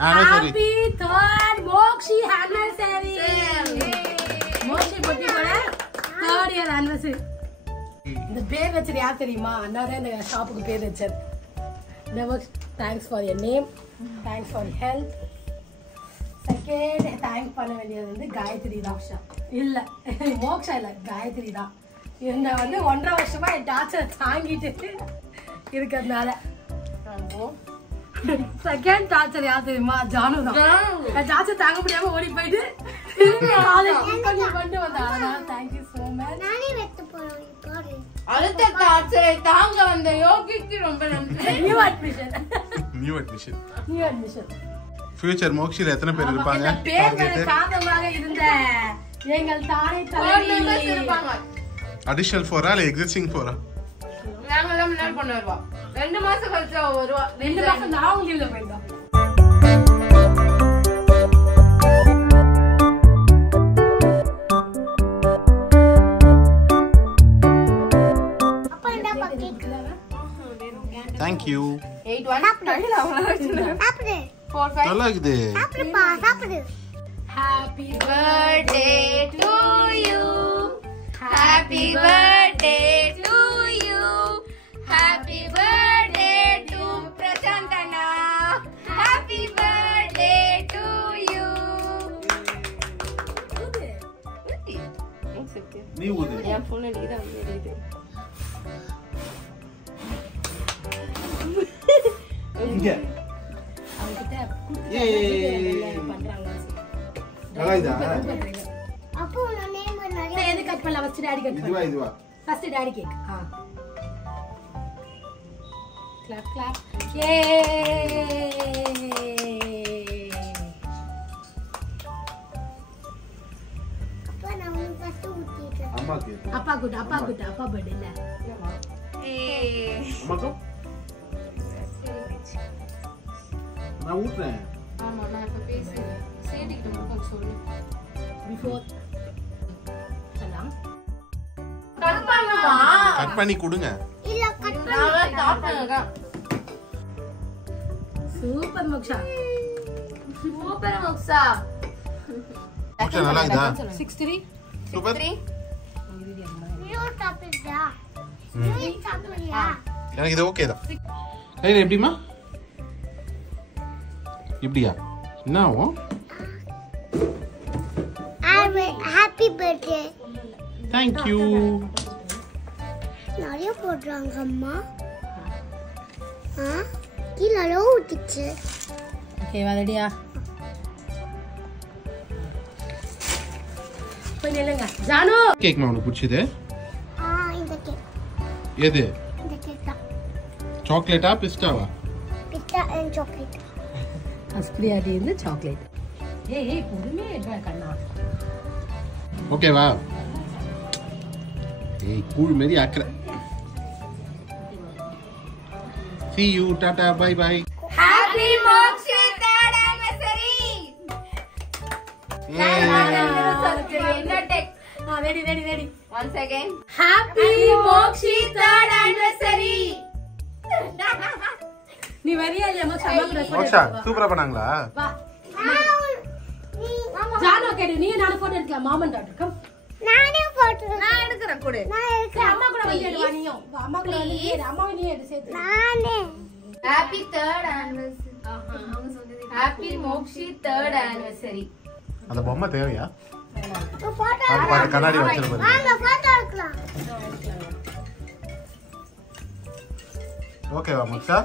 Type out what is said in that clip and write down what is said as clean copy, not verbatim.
Happy third Mokshi anniversary. Mokshi பொட்டியோட third year anniversary. இந்த பேர் வச்சது யார் தெரியுமா? அண்ணா தான் இந்த ஷாப்புக்கு பேர் வச்சது. Never thanks for your name. Thanks for your help. Second thank பண்ண வேண்டியது வந்து காயத்ரி தான். இல்ல மோக்ஷா இல்ல காயத்ரி தான். இந்த வந்து 1.5 வருஷமா என் டார்ச்சர் தாங்கிட்டு இருக்கிறதுனால. செகண்ட் டார்ச்சர் யார் தெரியுமா? ஜானு தான். டார்ச்சர் தாங்க முடியாம ஓடி போயிட்டு கொண்டு வந்தாங்க. Thank you so much. நானே வெட்டு போறேன். அடுத்த டார்ச்சரை தாங்க வந்த யோகிக்கு ரொம்ப நன்றி. நியூ அட்மிஷன் ஃபியூச்சர் மோக்ஷில எத்தனை பேர் இருப்பாங்க? பேர்கள் காரணமாக இருந்த எங்கள் தாரை தலைவி இருப்பாங்க. அடிஷனல் 4 ஆ இல்ல எக்ஸிஸ்டிங் 4 ஆ? நாங்க எல்லாம் முன்னாடி கொண்டு வருவா. 2 மாசம் கழிச்சு வருவா. 2 மாசம் நான் லீவ்ல போயிட்டோம். Thank you. 8-1 சாப்பிடு. 4-5 நல்லா இருக்குது. சாப்பிடு. Happy birthday to you. Happy birthday to you. Happy birthday to Prashantana. Happy birthday to you. நீ ஊது. என் ஃபோன் அடிக்குது அங்க இருக்குது. இங்க அவங்கிட்ட பண்றாங்க. நல்லா இதா? அப்போ நான் நேம் நிறைய எது கட் பண்ணலாம்? ஃபர்ஸ்ட் டாடி கட் பண்ணு. இதுவா first daddy cake. Clap clap. யே அப்பா நான் ஃபர்ஸ்ட் ஊத்திட்டேன். அம்மா கேக். அப்பா பர்த்டே இல்ல. அம்மாக்கு நான் ஊத்துறேன். ஆமா நான் இப்ப பேசுறேன். சேடிக்கு மட்டும் சொல்லு. பிஃபோர் சலாம் கட் பண்ணி கொடுங்க. இல்ல கட் பண்ணா சாப்பிடுங்க. சூப்பர் மோக்ஷா. மோக்ஷா நல்லா இதா? 63 சூப்பர். நீ சாப்பிடுறியா? நீ சாப்பிடுறியா? எனக்கு இது ஓகே தான். ஏய் எப்படிமா? இப்படியா? என்னவோ? Happy birthday. Thank you. நிறைய போடுறாங்க அம்மா. கீழ அளவு ஊத்திச்சு. ஓகே வாடடியா. போய் நில்லுங்க. ஜானு கேக் உனக்கு பிடிச்சது? இந்த கேக். எது? இந்த கேக் தான். சாக்லேட்டா பிஸ்டாவா? பிஸ்டா and chocolate. அஸ்பிரியாடி இந்த சாக்லேட். ஏய் பொறுமையா இருடா கண்ணா. ஓகேவா? ஏய் கூல் மாதிரி ஆக்குற. See you, tata, bye bye. Happy Mokshi third anniversary. Ready. Once again. Happy Mokshi third anniversary. நீ வரியா இல்ல மோக்ஷா சூப்பரா பண்ணாங்களா? வா. ஜானு கேடு நீ நானே போட்டோ எடுக்கலாம். மாமன் டாக்டர் கம். நானே போட்டோ நான் எடுக்கறேன் கொடு. நான் எடுக்கறேன். அம்மா கூட வந்து எடுவா நீயும். அம்மா கூட வந்து எடு. அம்மாவை நீ எடு சேர்த்து. நானே. Happy third anniversary. அவங்க சொல்றது. Happy Mokshi third anniversary. அந்த பொம்மை தேவையா? போட்டோ அது கண்ணாடி வச்சிருப்பாரு. வாங்க போட்டோ எடுக்கலாம். ஓகேவா மோக்ஷா?